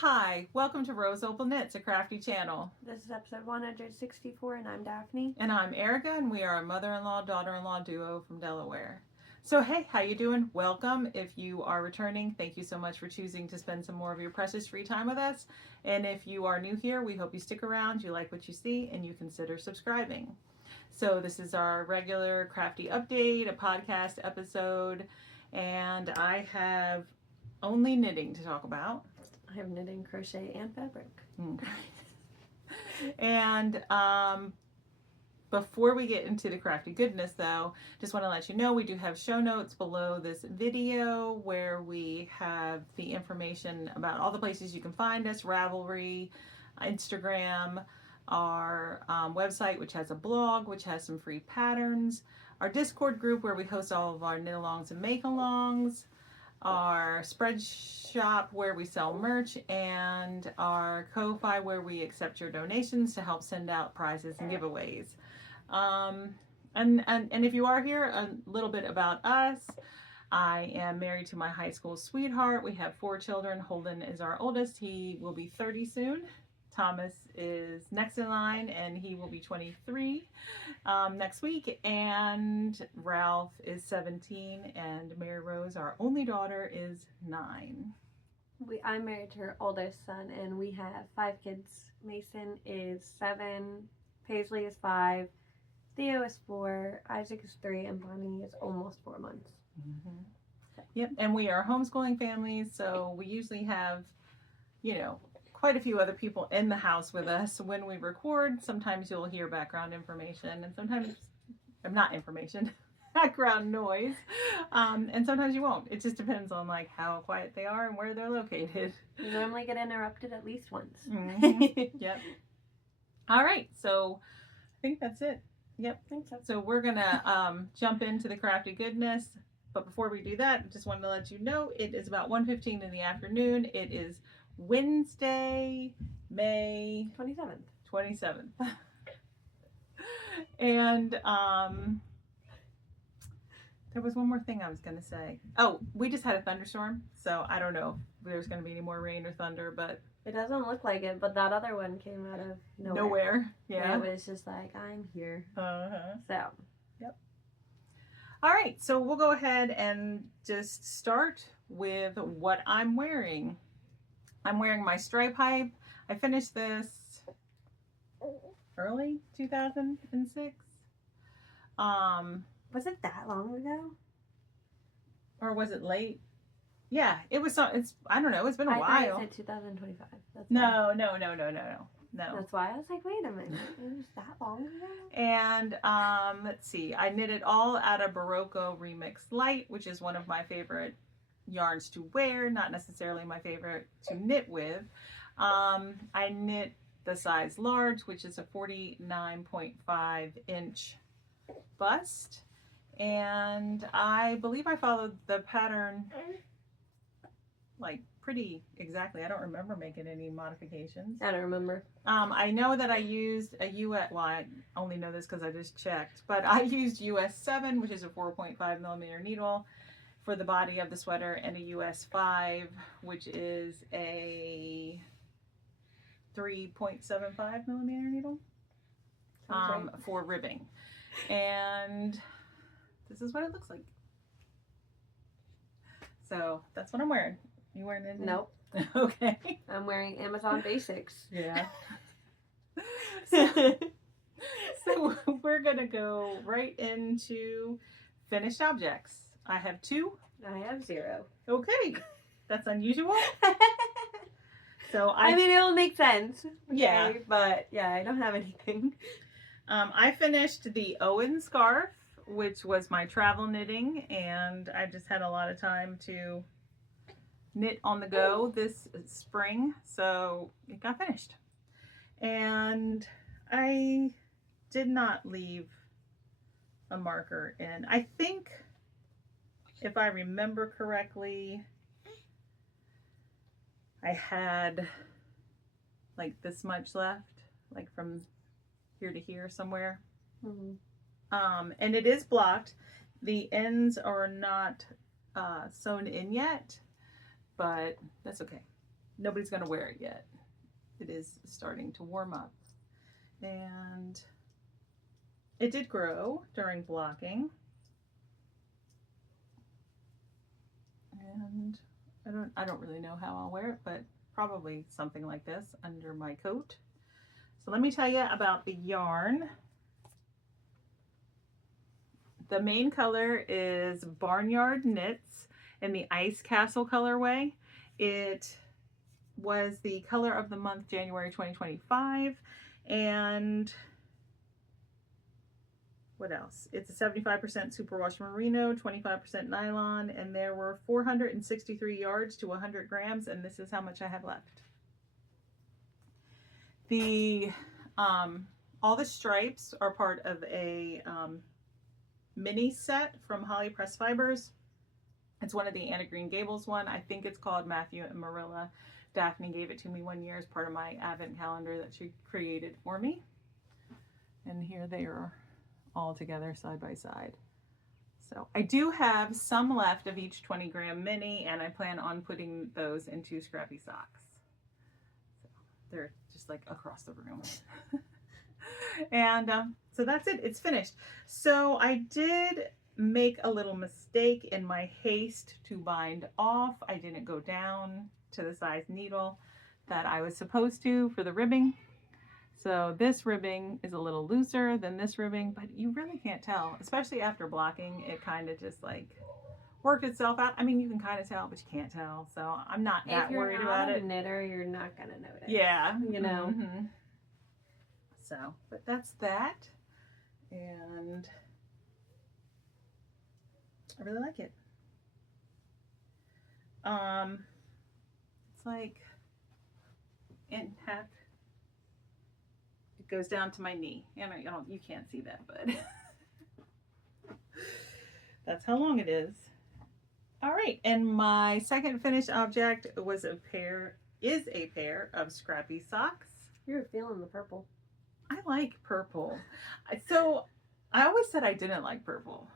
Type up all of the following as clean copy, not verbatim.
Hi, welcome to roseopalknits, a crafty channel. This is episode 164 and I'm Daphne. And I'm Erica, and we are a mother-in-law, daughter-in-law duo from Delaware. So hey, how you doing? Welcome. If you are returning, thank you so much for choosing to spend some more of your precious free time with us. And if you are new here, we hope you stick around, you like what you see, and you consider subscribing. So this is our regular crafty update, a podcast episode, and I have only knitting to talk about. I have knitting, crochet, and fabric. And before we get into the crafty goodness, though, just want to let you know we do have show notes below this video where we have the information about all the places you can find us: Ravelry, Instagram, our website, which has a blog, which has some free patterns, our Discord group where we host all of our knit-alongs and make-alongs, our spread shop where we sell merch, and our Ko-Fi where we accept your donations to help send out prizes and giveaways. And if you are here, a little bit about us. I am married to my high school sweetheart. We have 4 children. Holden is our oldest. He will be 30 soon. Thomas is next in line, and he will be 23 next week. And Ralph is 17, and Mary Rose, our only daughter, is 9. I'm married to her oldest son, and we have 5 kids. Mason is 7, Paisley is 5, Theo is 4, Isaac is 3, and Bonnie is almost 4 months. Mm-hmm. Yep, and we are homeschooling families, so we usually have, quite a few other people in the house with us when we record. Sometimes you'll hear background information, and sometimes not information, background noise, and sometimes you won't. It just depends on like how quiet they are and where they're located. We normally get interrupted at least once. Mm-hmm. Yep. All right, so I think that's it. Yep. I think so. So we're gonna jump into the crafty goodness. But before we do that, I just wanted to let you know it is about 1:15 in the afternoon. It is Wednesday, May 27th. And there was one more thing I was going to say. Oh, we just had a thunderstorm, so I don't know if there's going to be any more rain or thunder, but it doesn't look like it, but that other one came out of nowhere. Nowhere. Yeah. It was just like, I'm here. Uh-huh. So. Yep. All right, so we'll go ahead and just start with what I'm wearing. I'm wearing my stripe hype. I finished this early 2006. Was it that long ago? Or was it late? Yeah, it was. It's, I don't know. It's been a while. I said 2025. That's no. That's why I was like, wait a minute, it was that long ago? And let's see. I knitted all out of Barocco Remix Light, which is one of my favorite yarns to wear, not necessarily my favorite to knit with. I knit the size large, which is a 49.5 inch bust, and I believe I followed the pattern like pretty exactly. I don't remember making any modifications. I don't remember. I know that I used a US, well, I only know this because I just checked, but I used US 7, which is a 4.5 millimeter needle for the body of the sweater, and a US 5, which is a 3.75 millimeter needle for ribbing. And this is what it looks like. So that's what I'm wearing. You wearing anything? Nope. Okay. I'm wearing Amazon Basics. Yeah. So we're gonna go right into finished objects. I have 2. I have 0. Okay, that's unusual. So I mean, it will make sense. Okay? Yeah. But yeah, I don't have anything. I finished the Owen scarf, which was my travel knitting, and I just had a lot of time to knit on the go this spring, so it got finished. And I did not leave a marker in. I think, if I remember correctly, I had like this much left, like from here to here somewhere. Mm-hmm. And it is blocked. The ends are not sewn in yet, but that's okay. nobody's going to wear it yet. It is starting to warm up. And it did grow during blocking. And I don't really know how I'll wear it, but probably something like this under my coat. So let me tell you about the yarn. The main color is Barnyard Knits in the Ice Castle colorway. It was the color of the month, January 2025. And what else? It's a 75% superwash merino, 25% nylon, and there were 463 yards to 100 grams, and this is how much I have left. The all the stripes are part of a mini set from Holly Press Fibers. It's one of the Anna Green Gables one. I think it's called Matthew and Marilla. Daphne gave it to me one year as part of my advent calendar that she created for me. And here they are all together side by side. So I do have some left of each 20-gram mini, and I plan on putting those into scrappy socks. So they're just like across the room. And so that's it. It's finished. So I did make a little mistake in my haste to bind off. I didn't go down to the size needle that I was supposed to for the ribbing. So this ribbing is a little looser than this ribbing, but you really can't tell, especially after blocking. It kind of just like worked itself out. I mean, you can kind of tell, but you can't tell. So I'm not that worried about it. If you're not a knitter, you're not going to notice. Yeah. You know. Mm-hmm. So, but that's that. And I really like it. It's like in half. It goes down to my knee, and you can't see that, but that's how long it is. All right, and my second finished object is a pair of scrappy socks. You're feeling the purple. I like purple. So I always said I didn't like purple.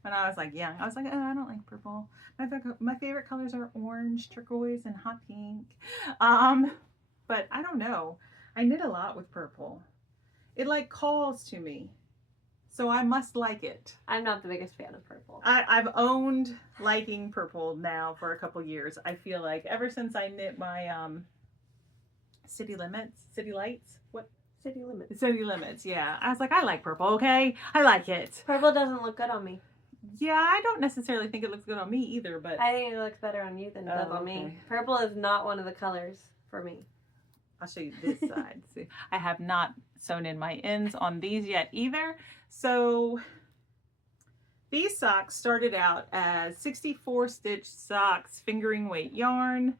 When I was like young, I was like, oh, I don't like purple. My favorite colors are orange, turquoise, and hot pink. But I don't know. I knit a lot with purple. It like calls to me. So I must like it. I'm not the biggest fan of purple. I've owned liking purple now for a couple years. I feel like ever since I knit my City Lights, City Limits, yeah. I was like, I like purple, okay? I like it. Purple doesn't look good on me. Yeah, I don't necessarily think it looks good on me either, but I think it looks better on you than it does on me. Purple is not one of the colors for me. I'll show you this side. See, I have not sewn in my ends on these yet either. So these socks started out as 64 stitch socks, fingering weight yarn.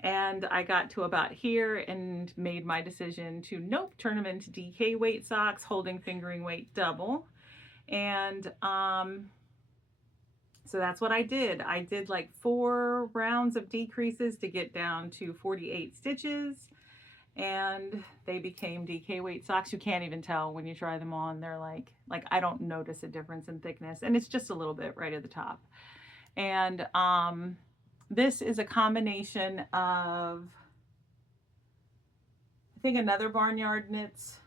And I got to about here and made my decision to turn them into DK weight socks, holding fingering weight double. And so that's what I did. I did like 4 rounds of decreases to get down to 48 stitches. And they became DK weight socks. You can't even tell when you try them on. They're like I don't notice a difference in thickness. And it's just a little bit right at the top. And this is a combination of, I think, another Barnyard Knits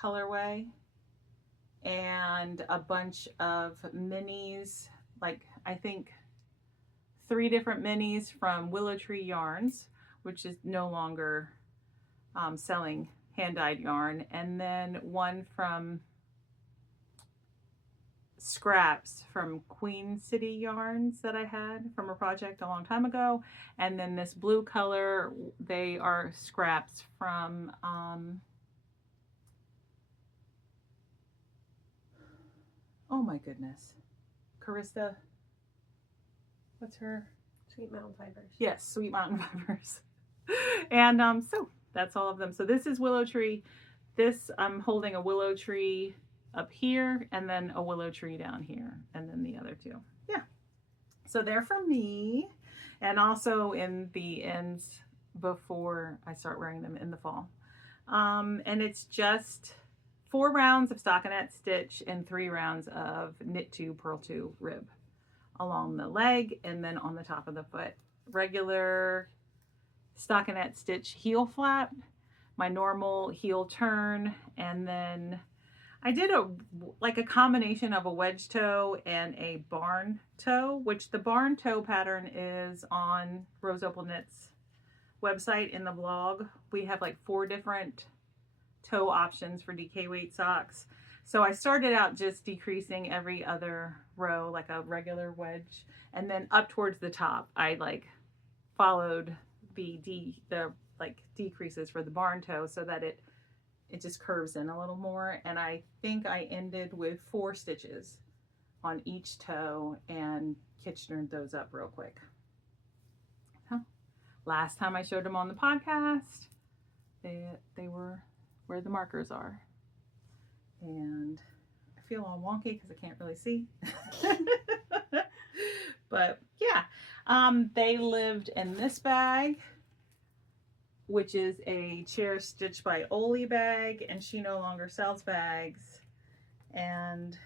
colorway and a bunch of minis, like I think 3 different minis from Willow Tree Yarns, which is no longer selling hand-dyed yarn, and then one from scraps from Queen City Yarns that I had from a project a long time ago. And then this blue color, they are scraps from oh my goodness, Carissa, what's her? Sweet Mountain Fibers. Yes, Sweet Mountain Fibers. And so that's all of them. So this is Willow Tree. This, I'm holding a Willow Tree up here and then a Willow Tree down here, and then the other 2. Yeah. So they're for me, and also in the ends before I start wearing them in the fall. And it's just 4 rounds of stockinette stitch and 3 rounds of knit 2, purl 2 rib along the leg and then on the top of the foot. regular stockinette stitch heel flap, my normal heel turn, and then I did a combination of a wedge toe and a barn toe, which the barn toe pattern is on RoseOpalknits website in the blog. We have like 4 different toe options for DK weight socks. So I started out just decreasing every other row like a regular wedge, and then up towards the top I like followed the decreases for the barn toe so that it just curves in a little more. And I think I ended with 4 stitches on each toe and Kitchenered those up real quick. So, last time I showed them on the podcast, they were where the markers are. And I feel all wonky because I can't really see. But yeah, they lived in this bag, which is a Chair Stitch by Oli bag, and she no longer sells bags. And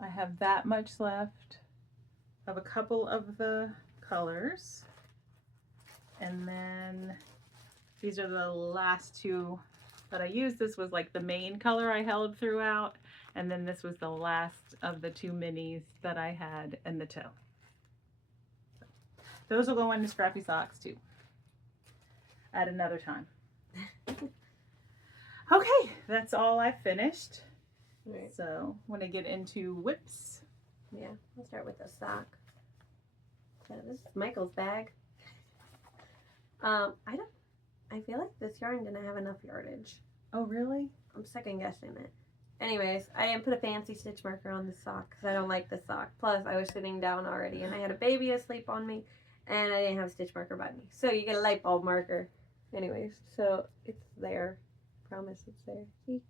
I have that much left of a couple of the colors. And then these are the last 2 that I used. This was like the main color I held throughout, and then this was the last of the 2 minis that I had in the toe. So, those will go into scrappy socks too at another time. Okay, that's all I finished. Right. So when I get into whips, Yeah, I'll start with the sock. So this is Michael's bag. I feel like this yarn didn't have enough yardage. oh really? I'm second guessing it. Anyways, I didn't put a fancy stitch marker on the sock because I don't like the sock. Plus, I was sitting down already and I had a baby asleep on me and I didn't have a stitch marker by me. So you get a light bulb marker. Anyways, so it's there. Promise it's there. See?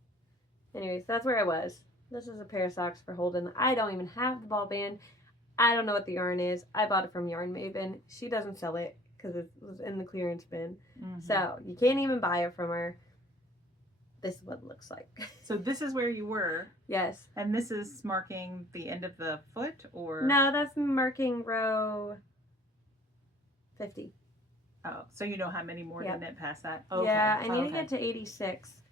Anyways, that's where I was. This is a pair of socks for Holden. I don't even have the ball band. I don't know what the yarn is. I bought it from Yarn Maven. She doesn't sell it because it was in the clearance bin. Mm-hmm. So you can't even buy it from her. This is what it looks like. So this is where you were. Yes. And this is marking the end of the foot, or? No, that's marking row 50. Oh, so you know how many more Yep. to knit past that? Okay. Yeah, I need to Okay. get to 86.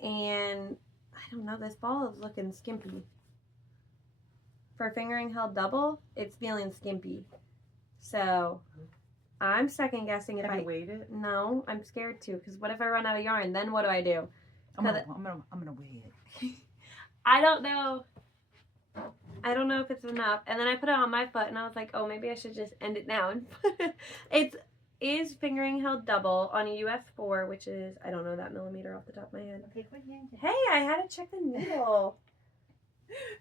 And I don't know, this ball is looking skimpy. For fingering held double, it's feeling skimpy. So I'm second guessing if Have you weighed it? No, I'm scared to, because what if I run out of yarn? Then what do I do? I'm gonna weigh it. I don't know. I don't know if it's enough. And then I put it on my foot and I was like, oh, maybe I should just end it now. It is fingering held double on a US 4, which is, I don't know that millimeter off the top of my head. Hey, I had to check the needle.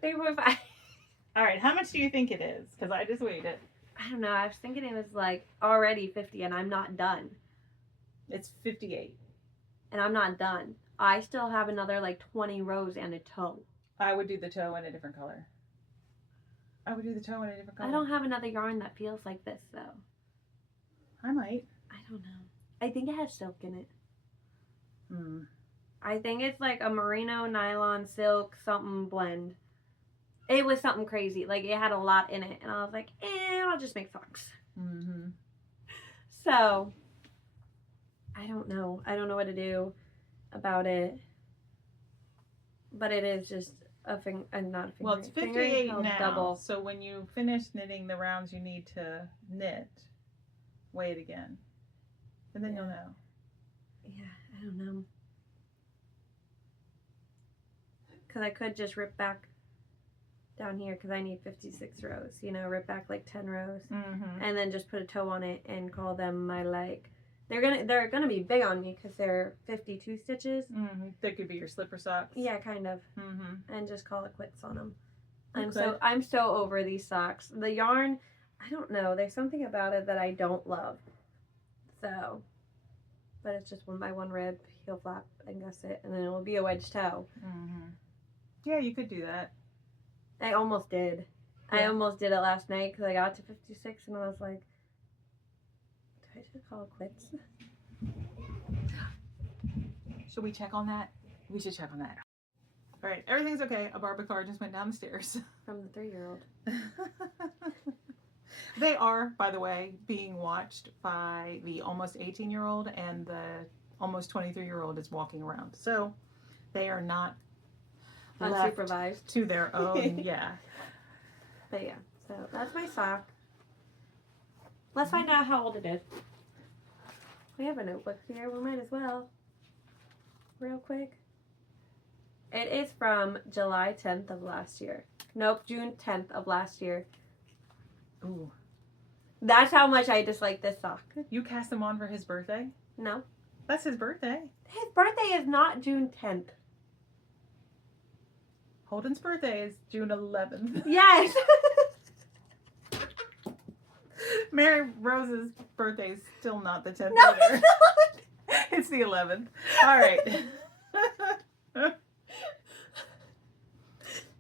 3.5. All right, how much do you think it is? Because I just weighed it. I don't know. I was thinking it was like already 50 and I'm not done. It's 58. And I'm not done. I still have another like 20 rows and a toe. I would do the toe in a different color. I would do the toe in a different color. I don't have another yarn that feels like this though. I might. I don't know. I think it has silk in it. Hmm. I think it's like a merino, nylon, silk, something blend. It was something crazy. Like, it had a lot in it. And I was like, I'll just make socks. Mm-hmm. So, I don't know. I don't know what to do about it. But it is just not a finger. Well, it's 58 now. Double. So when you finish knitting the rounds you need to knit, weigh it again. And then you'll know. Yeah, I don't know. Because I could just rip back down here because I need 56 rows, you know, rip back like 10 rows and then just put a toe on it and call them my like, they're gonna be big on me because they're 52 stitches. They could be your slipper socks. Yeah, kind of. And just call it quits on them. Okay. I'm so over these socks. The yarn, I don't know, there's something about it that I don't love. So, but it's just 1 by 1 rib, heel flap, and gusset, and then it will be a wedge toe. Yeah, you could do that. I almost did. Yeah. I almost did it last night because I got to 56 and I was like, do I just call it quits? Should we check on that? We should check on that. All right, everything's okay. A Barbie car just went down the stairs. From the 3-year-old. They are, by the way, being watched by the almost 18-year-old, and the almost 23-year-old is walking around. So they are not left Unsupervised. to their own. Yeah. But yeah, so that's my sock. Let's find out how old it is. We have a notebook here. We might as well. Real quick. It is from July 10th of last year. Nope, June 10th of last year. Ooh. That's how much I dislike this sock. You cast him on for his birthday? No. That's his birthday. His birthday is not June 10th. Holden's birthday is June 11th. Yes. Mary Rose's birthday is still not the 10th No, either. it's not. It's the 11th. All right.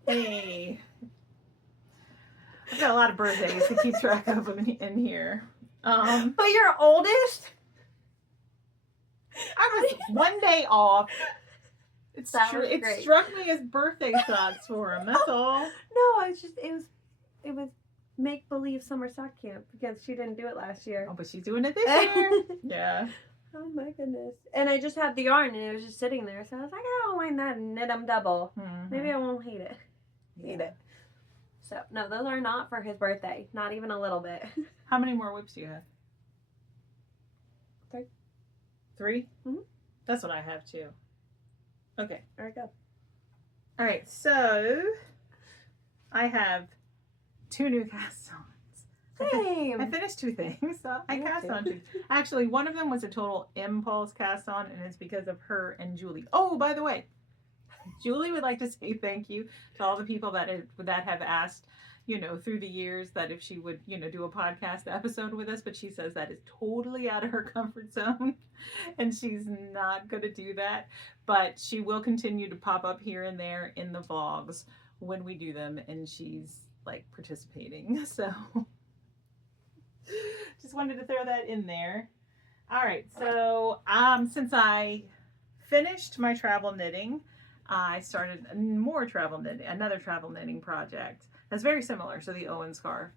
Hey. I've got a lot of birthdays to keep track of in here. But your oldest? I was one day off. It Great. struck me as birthday socks for him. That's all. No, it was make believe summer sock camp because she didn't do it last year. Oh, but she's doing it this year. Yeah. Oh my goodness. And I just had the yarn and it was just sitting there. So I was like, I don't mind that and knit them double. Mm-hmm. Maybe I won't hate it. Hate it. So, no, those are not for his birthday. Not even a little bit. How many more whips do you have? 3. 3? Mm-hmm. That's what I have too. Okay. There we go. All right. So I have 2 new cast-ons. Same. I finished 2 things. So I Me cast too. on 2. Actually, one of them was a total impulse cast-on, and it's because of her and Julie. Oh, by the way, Julie would like to say thank you to all the people that have asked, through the years, that if she would, do a podcast episode with us, but she says that is totally out of her comfort zone and she's not going to do that, but she will continue to pop up here and there in the vlogs when we do them, and she's like participating. So just wanted to throw that in there. All right. So, since I finished my travel knitting, I started another travel knitting project that's very similar to the Owen scarf.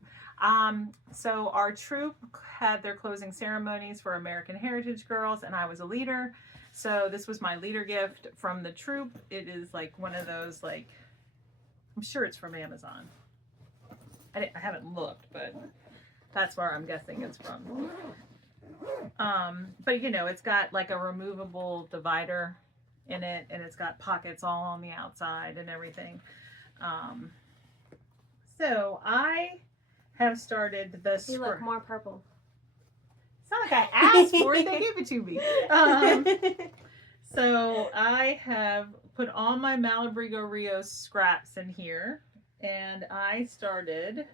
So our troop had their closing ceremonies for American Heritage Girls, and I was a leader. So this was my leader gift from the troop. It is like one of those, like, I'm sure it's from Amazon. I haven't looked, but that's where I'm guessing it's from. But it's got like a removable divider in it, and it's got pockets all on the outside and everything. So I have started the You look more purple. It's not like I asked for it, they gave it to me. So I have put all my Malabrigo Rios scraps in here, and I started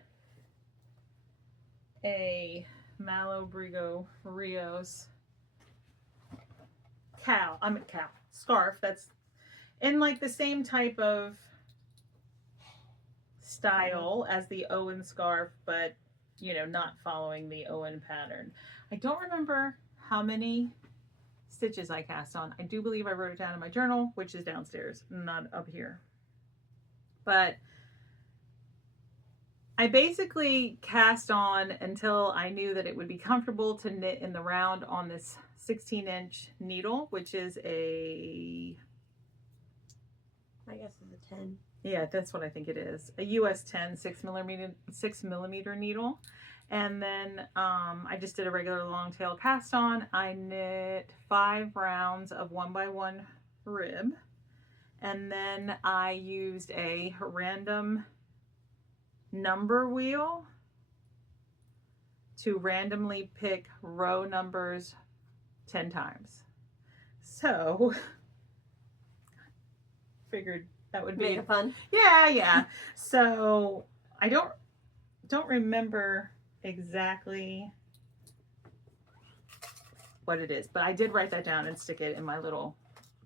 a Malabrigo Rios scarf that's in like the same type of style as the Owen scarf, but not following the Owen pattern. I don't remember how many stitches I cast on. I do believe I wrote it down in my journal, which is downstairs, not up here. But I basically cast on until I knew that it would be comfortable to knit in the round on this 16-inch needle, which is I guess it's a 10. Yeah, that's what I think it is. A US 10 6 millimeter needle. And then I just did a regular long tail cast on. I knit 5 rounds of 1x1 rib. And then I used a random number wheel to randomly pick row numbers 10 times. So figured that would be fun. Yeah. So I don't remember exactly what it is, but I did write that down and stick it in my little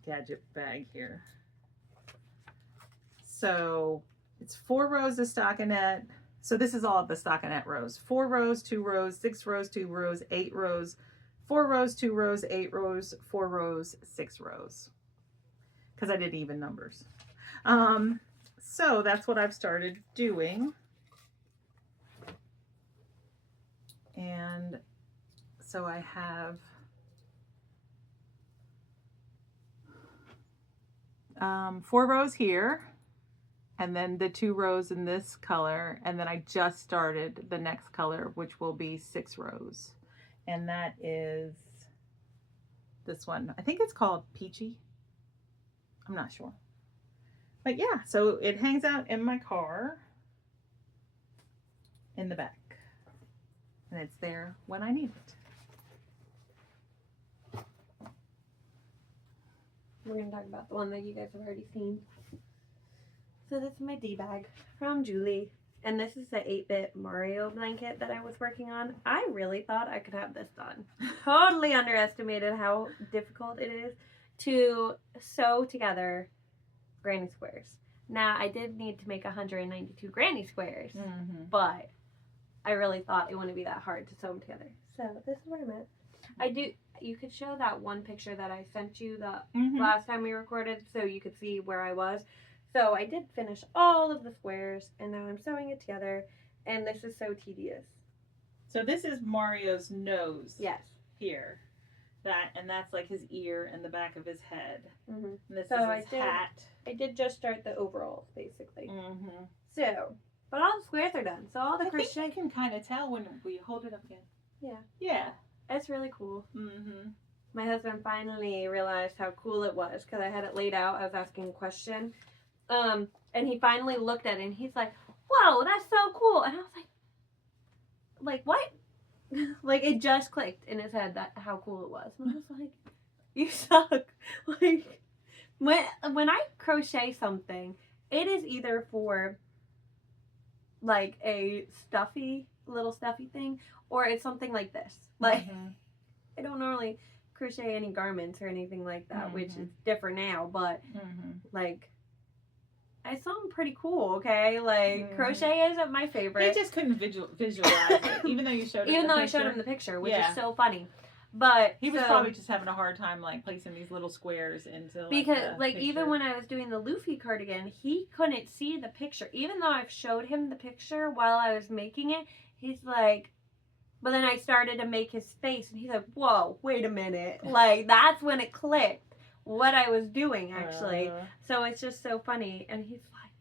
gadget bag here. So it's 4 rows of stockinette. So this is all of the stockinette rows. 4 rows, 2 rows, 6 rows, 2 rows, 8 rows, 4 rows, 2 rows, 8 rows, 4 rows, 6 rows. Because I did even numbers. So that's what I've started doing. And so I have 4 rows here, and then the 2 rows in this color, and then I just started the next color, which will be 6 rows. And that is this one. I think it's called Peachy. I'm not sure. But yeah, so it hangs out in my car in the back. And it's there when I need it. We're going to talk about the one that you guys have already seen. So this is my D-bag from Julie. And this is the 8-bit Mario blanket that I was working on. I really thought I could have this done. Totally underestimated how difficult it is to sew together granny squares. Now, I did need to make 192 granny squares, but I really thought it wouldn't be that hard to sew them together. So this is where I'm at. You could show that one picture that I sent you the last time we recorded so you could see where I was. So I did finish all of the squares, and now I'm sewing it together, and this is so tedious. So this is Mario's nose. Yes. Here. And that's like his ear and the back of his head. And this so is his hat. I did just start the overalls, basically. So, but all the squares are done. So all the crochet. I think you can kind of tell when we hold it up again. Yeah. Yeah. It's really cool. My husband finally realized how cool it was because I had it laid out. I was asking a question. And he finally looked at it and he's like, whoa, that's so cool. And I was like, what? Like, it just clicked in his head that how cool it was. And I was like, you suck. Like, when I crochet something, it is either for like a little stuffy thing, or it's something like this. Like, I don't normally crochet any garments or anything like that, which is different now, but like, I saw them pretty cool, okay? Like, crochet isn't my favorite. He just couldn't visualize it, even though you showed him I showed him the picture, which is so funny. But he was probably just having a hard time, like, placing these little squares into, because, like, even when I was doing the Luffy cardigan, he couldn't see the picture. Even though I've showed him the picture while I was making it, he's like, but then I started to make his face, and he's like, whoa, wait a minute. Like, that's when it clicked what I was doing, actually. So it's just so funny. And he's like,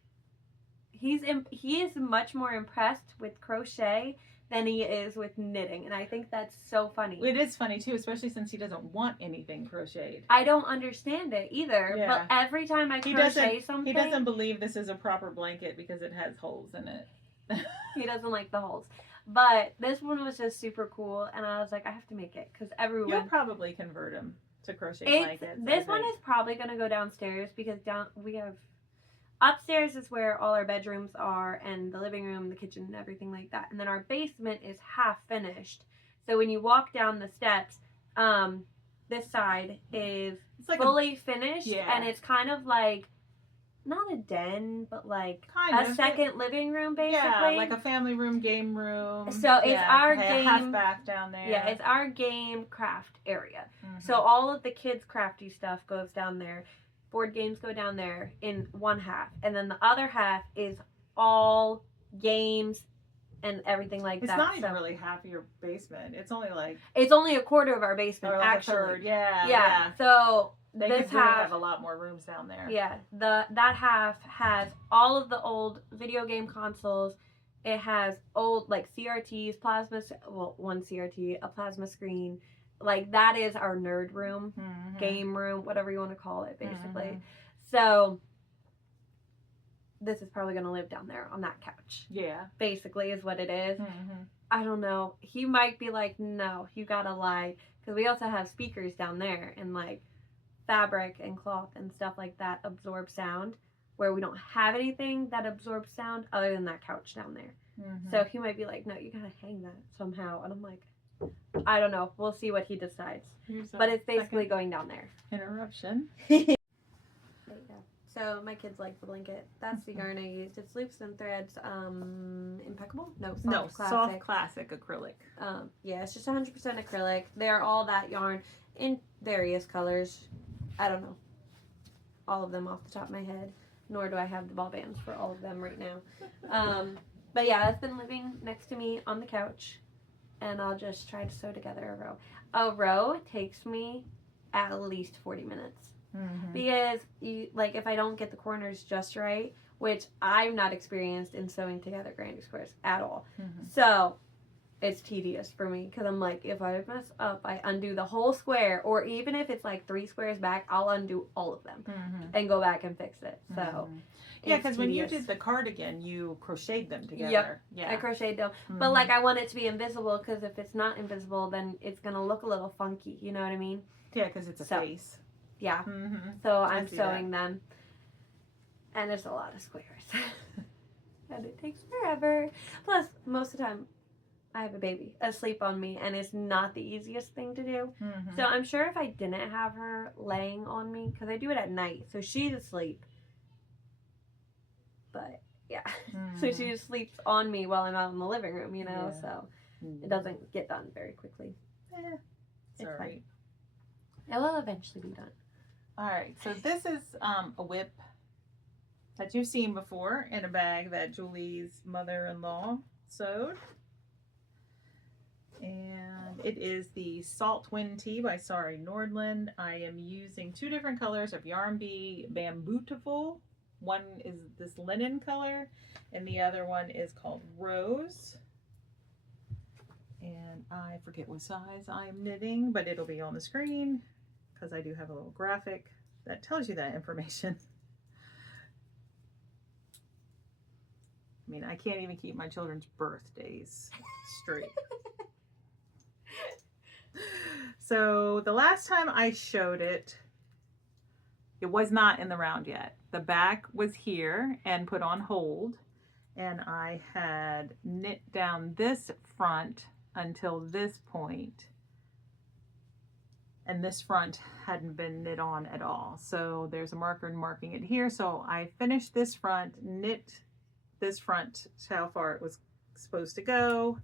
he is much more impressed with crochet than he is with knitting, and I think that's so funny. It is funny too, especially since he doesn't want anything crocheted. I don't understand it either, but every time I crochet something, he doesn't believe this is a proper blanket because it has holes in it. He doesn't like the holes. But this one was just super cool, and I was like, I have to make it because everyone. You'll probably convert them to crochet blankets. This one is probably going to go downstairs because we have upstairs is where all our bedrooms are, and the living room, the kitchen, and everything like that. And then our basement is half finished. So when you walk down the steps, this side is like fully finished, and it's kind of like not a den, but like a second living room, basically. Yeah, like a family room, game room. So it's our game half bath down there. Yeah, it's our game craft area. So all of the kids' crafty stuff goes down there. Board games go down there in one half, and then the other half is all games and everything like that. It's not even really half of your basement. It's only a quarter of our basement, like actually. A third. Yeah. Yeah. So they this could really have a lot more rooms down there. Yeah. That half has all of the old video game consoles. It has old like CRTs, one CRT, a plasma screen. Like, that is our nerd room, game room, whatever you want to call it, basically. So, this is probably going to live down there on that couch. Yeah. Basically, is what it is. I don't know. He might be like, no, you got to lie. Because we also have speakers down there, and, like, fabric and cloth and stuff like that absorb sound, where we don't have anything that absorbs sound other than that couch down there. So, he might be like, no, you got to hang that somehow. And I'm like, I don't know. We'll see what he decides. But it's basically going down there. Interruption. There you go. So my kids like the blanket. That's the yarn I used. It's loops and threads. Impeccable? No, soft classic acrylic. Yeah, it's just 100% acrylic. They are all that yarn in various colors. I don't know all of them off the top of my head. Nor do I have the ball bands for all of them right now. But yeah, that's been living next to me on the couch. and I'll just try to sew together a row. A row takes me at least 40 minutes. Because if I don't get the corners just right, which I'm not experienced in sewing together granny squares at all. So it's tedious for me because I'm like, if I mess up, I undo the whole square, or even if it's like 3 squares back, I'll undo all of them and go back and fix it. So yeah, because when you did the cardigan, you crocheted them together. Yep. Yeah, I crocheted them, but like I want it to be invisible, because if it's not invisible, then it's gonna look a little funky. You know what I mean? Yeah, because it's a face. Yeah. So I'm sewing them, and it's a lot of squares, and it takes forever. Plus, most of the time, I have a baby asleep on me, and it's not the easiest thing to do. So I'm sure if I didn't have her laying on me, because I do it at night, so she's asleep. But yeah, so she just sleeps on me while I'm out in the living room, you know. So it doesn't get done very quickly. It's all right. It will eventually be done. All right, so this is a whip that you've seen before in a bag that Julie's mother-in-law sewed. And it is the Salt Wind Tea by Sari Nordland. I am using 2 different colors of Yarn Bee Bambootiful. One is this linen color, and the other one is called Rose. And I forget what size I'm knitting, but it'll be on the screen because I do have a little graphic that tells you that information. I mean, I can't even keep my children's birthdays straight. So the last time I showed it, it was not in the round yet. The back was here and put on hold, and I had knit down this front until this point, and this front hadn't been knit on at all. So there's a marker marking it here. So I finished this front, knit this front to how far it was supposed to go.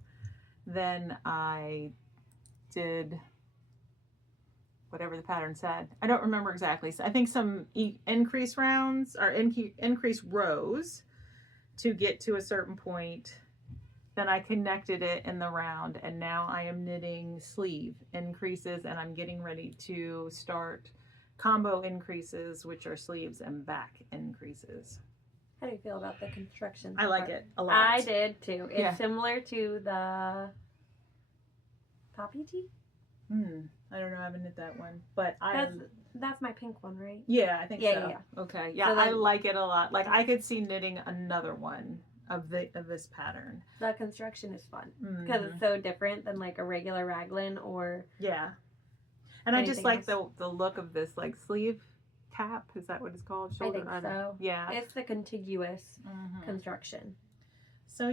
Then I did whatever the pattern said. I don't remember exactly. So I think some increase rounds or increase rows to get to a certain point. Then I connected it in the round, and now I am knitting sleeve increases, and I'm getting ready to start combo increases, which are sleeves and back increases. How do you feel about the construction? I like it a lot. I did too. It's similar to the Poppy Tea? I don't know. I haven't knit that one, but that's my pink one, right? Yeah, I think so. Yeah. Okay. Yeah, so I like it a lot. Like I could see knitting another one of this pattern. The construction is fun because it's so different than like a regular raglan or and I just like the look of this like sleeve cap. Is that what it's called? Shoulder? I think so. Yeah, it's the contiguous construction. So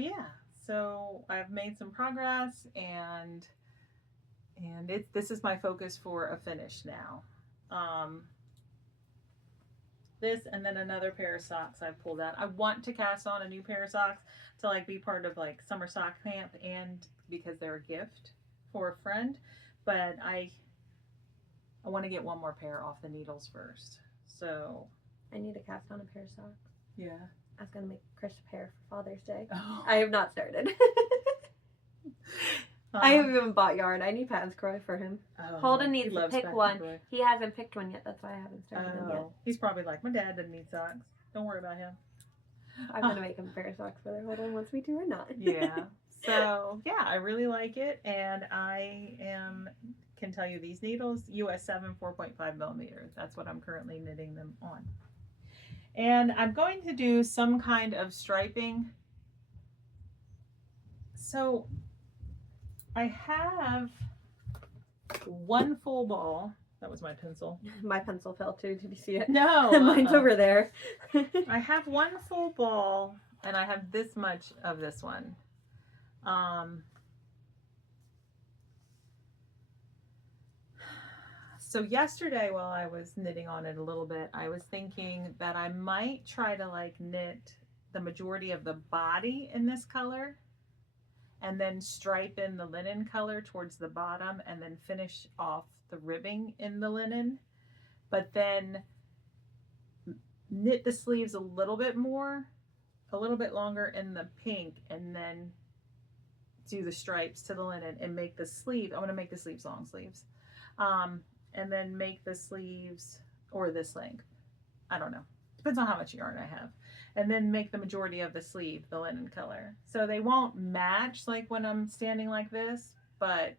so I've made some progress, and this is my focus for a finish now. This and then another pair of socks I pulled out. I want to cast on a new pair of socks to like be part of like summer sock camp, and because they're a gift for a friend, but I want to get one more pair off the needles first. So I need to cast on a pair of socks. Yeah, I was gonna make Chris a pair for Father's Day. Oh. I have not started. I haven't even bought yarn. I need patterns croy for him. Holden needs to pick one. He hasn't picked one yet. That's why I haven't started them yet. He's probably like, my dad doesn't need socks. Don't worry about him. I'm going to make him a pair of socks whether Holden wants me to or not. Yeah. So, yeah, I really like it. And can tell you these needles, US 7 4.5 millimeters. That's what I'm currently knitting them on. And I'm going to do some kind of striping. So I have one full ball. That was my pencil. My pencil fell too. Did you see it? No. Mine's over there. I have one full ball, and I have this much of this one. So yesterday while I was knitting on it a little bit, I was thinking that I might try to like knit the majority of the body in this color, and then stripe in the linen color towards the bottom, and then finish off the ribbing in the linen, but then knit the sleeves a little bit more, a little bit longer in the pink, and then do the stripes to the linen and make the sleeve. I'm going to make the sleeves long sleeves. And then make the sleeves, or this length. I don't know. Depends on how much yarn I have. And then make the majority of the sleeve the linen color. So they won't match like when I'm standing like this, but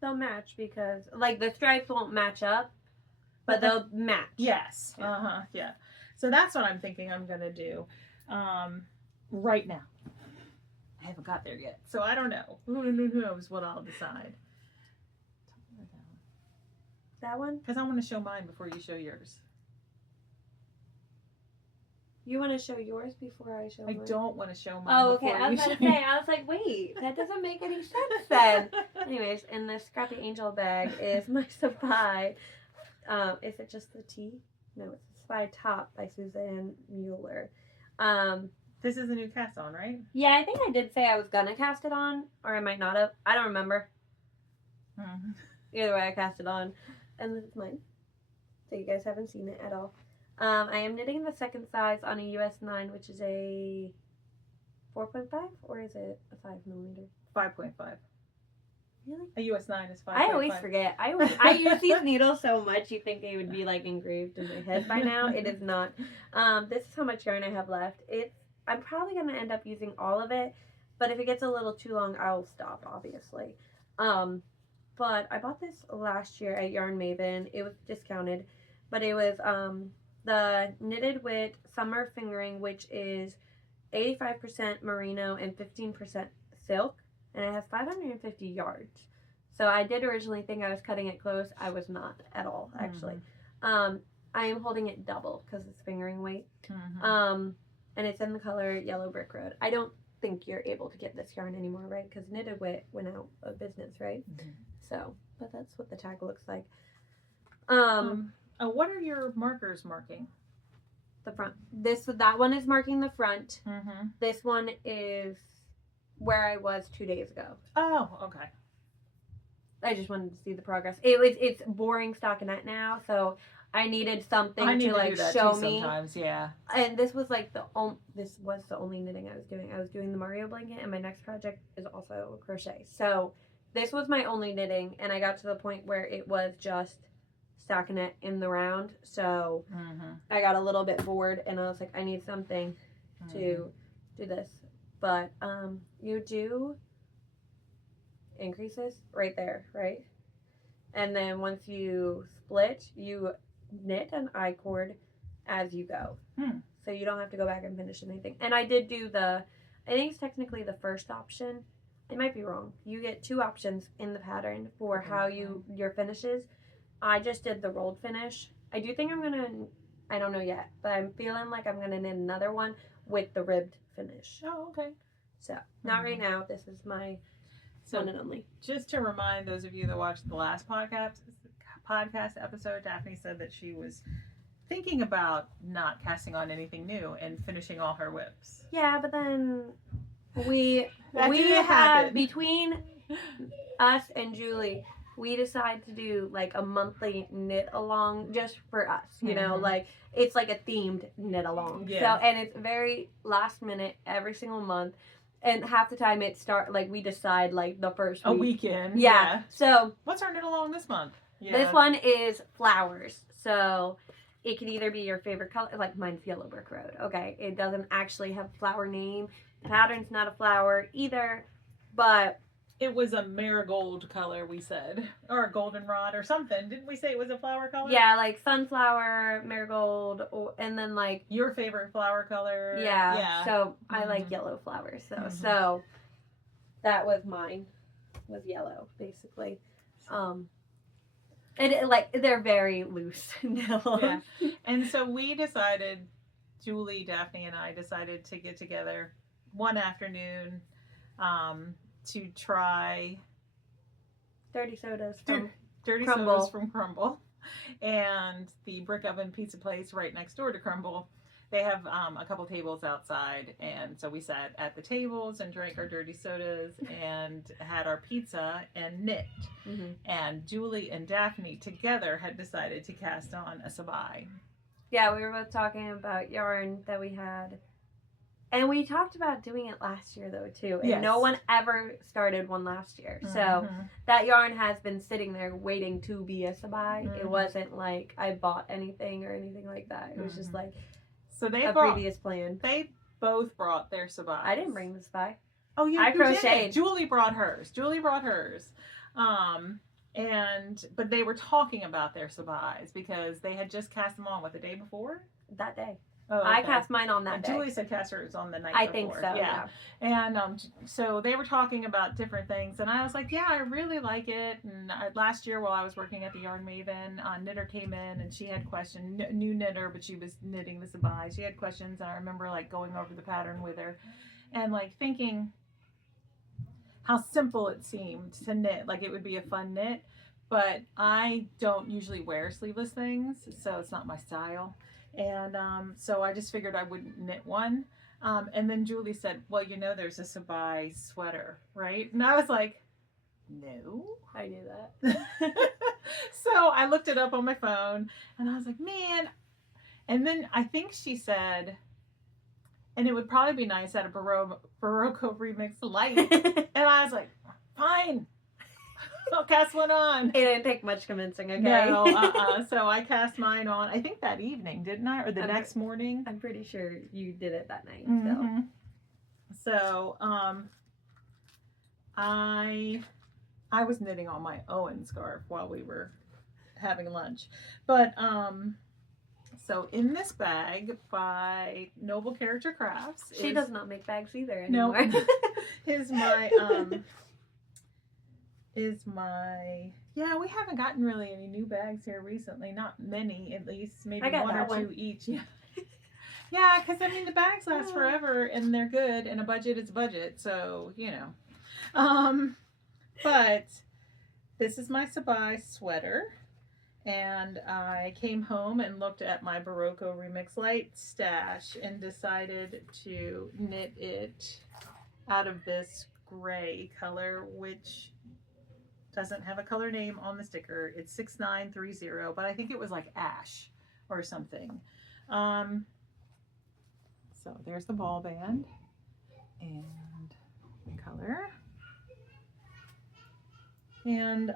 they'll match because like the stripes won't match up, but they'll match. Yes. Yeah. Yeah. So that's what I'm thinking I'm gonna do right now. I haven't got there yet, so I don't know. Who knows what I'll decide. That one? Because I want to show mine before you show yours. You want to show yours before I show mine? I don't want to show mine. Oh, okay. I was going to say, I was like, wait, that doesn't make any sense then. Anyways, in the Scrappy Angel bag is my Spy. Is it just the T? No, it's the Spy Top by Suzanne Mueller. This is a new cast on, right? Yeah, I think I did say I was going to cast it on, or I might not have. I don't remember. Mm-hmm. Either way, I cast it on. And this is mine. So you guys haven't seen it at all. I am knitting the second size on a US 9, which is a 4.5, or is it a 5mm? 5.5. Really? A US 9 is 5.5. I always forget. I use these needles so much you think they would be like engraved in my head by now. It is not. This is how much yarn I have left. I'm probably going to end up using all of it, but if it gets a little too long, I'll stop, obviously. But I bought this last year at Yarn Maven. It was discounted, but it was the Knitted Wit Summer Fingering, which is 85% merino and 15% silk, and it has 550 yards. So I did originally think I was cutting it close. I was not at all, actually. I am holding it double because it's fingering weight. And it's in the color Yellow Brick Road. I don't think you're able to get this yarn anymore, right? Because Knitted Wit went out of business, right? So, but that's what the tag looks like. What are your markers marking? The front. That one is marking the front. Mm-hmm. This one is where I was 2 days ago. Oh, okay. I just wanted to see the progress. It's boring stockinette now, so I needed something to like show me. Sometimes, yeah. And this was like this was the only knitting I was doing. I was doing the Mario blanket, and my next project is also crochet. So this was my only knitting, and I got to the point where it was just stockinette in the round. So I got a little bit bored, and I was like, I need something to do this. But you do increases right there, right? And then once you split, you knit an I-cord as you go. So you don't have to go back and finish anything. And I did do I think it's technically the first option. It might be wrong. You get 2 options in the pattern for how your finishes. I just did the rolled finish. I do think I'm going to, I don't know yet, but I'm feeling like I'm going to knit another one with the ribbed finish. Oh, okay. So, not right now. This is my one and only. Just to remind those of you that watched the last podcast episode, Daphne said that she was thinking about not casting on anything new and finishing all her whips. Yeah, but then we have, between us and Julie, we decided to do like a monthly knit along just for us, you know, like it's like a themed knit along. Yeah. So, and it's very last minute every single month. And half the time we decide like the first week. A weekend. Yeah. So what's our knit along this month? Yeah. This one is flowers. So it could either be your favorite color, like mine's Yellow Brick Road. Okay. It doesn't actually have a flower name. The pattern's not a flower either, but it was a marigold color, we said, or a goldenrod or something. Didn't we say it was a flower color? Yeah, like sunflower, marigold, and then like your favorite flower color. Yeah. So I like yellow flowers. So that was mine, was yellow basically. And like they're very loose. Yeah. And so we decided, Julie, Daphne, and I decided to get together one afternoon. To try dirty sodas from Crumble, and the brick oven pizza place right next door to Crumble. They have a couple tables outside, and so we sat at the tables and drank our dirty sodas and had our pizza and knit. And Julie and Daphne together had decided to cast on a sabai. Yeah, we were both talking about yarn that we had And we talked about doing it last year though too, and Yes. no one ever started one last year. So that yarn has been sitting there waiting to be a sabai. It wasn't like I bought anything or anything like that. It was just like previous plan. They both brought their sabai. I didn't bring the sabai. Oh yeah, I crocheted. Julie brought hers. But they were talking about their sabais because they had just cast them on the day before? That day. Oh, okay. I cast mine on that day. Julie said cast hers on the night I before. think so, yeah. And so they were talking about different things, and I was like, yeah, I really like it. And last year while I was working at the Yarn Maven, knitter came in, and she had questions, new knitter, but she was knitting the sabai. She had questions, and I remember like going over the pattern with her and like thinking how simple it seemed to knit, like it would be a fun knit, but I don't usually wear sleeveless things, so it's not my style. And so I just figured I wouldn't knit one. And then Julie said, well, you know, there's a sabai sweater, right? And I was like, no. I knew that. So I looked it up on my phone and I was like, man. And then I think she said, and it would probably be nice at a Barocco Remix light. And I was like, fine. I'll cast one on. It didn't take much convincing, okay? No, so I cast mine on, I think that evening, didn't I? Or the next morning? I'm pretty sure you did it that night. So I was knitting on my Owen scarf while we were having lunch. But, so in this bag by Noble Character Crafts. She does not make bags either anymore. No, yeah, we haven't gotten really any new bags here recently. Not many, at least. Maybe one or two each. Yeah. Yeah, because I mean the bags last forever and they're good, and a budget is a budget, so you know. But this is my sabai sweater, and I came home and looked at my Barocco Remix Light stash and decided to knit it out of this gray color, which doesn't have a color name on the sticker. It's 6930, but I think it was like ash or something. So there's the ball band and the color. And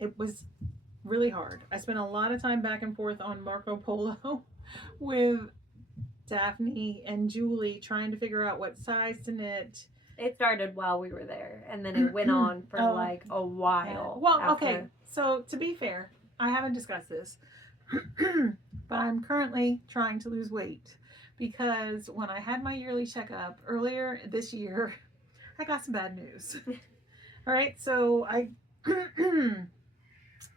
it was really hard. I spent a lot of time back and forth on Marco Polo with Daphne and Julie trying to figure out what size to knit. It started while we were there, and then it went on for like a while. Well, okay, so to be fair, I haven't discussed this, but I'm currently trying to lose weight because when I had my yearly checkup earlier this year, I got some bad news. All right, so I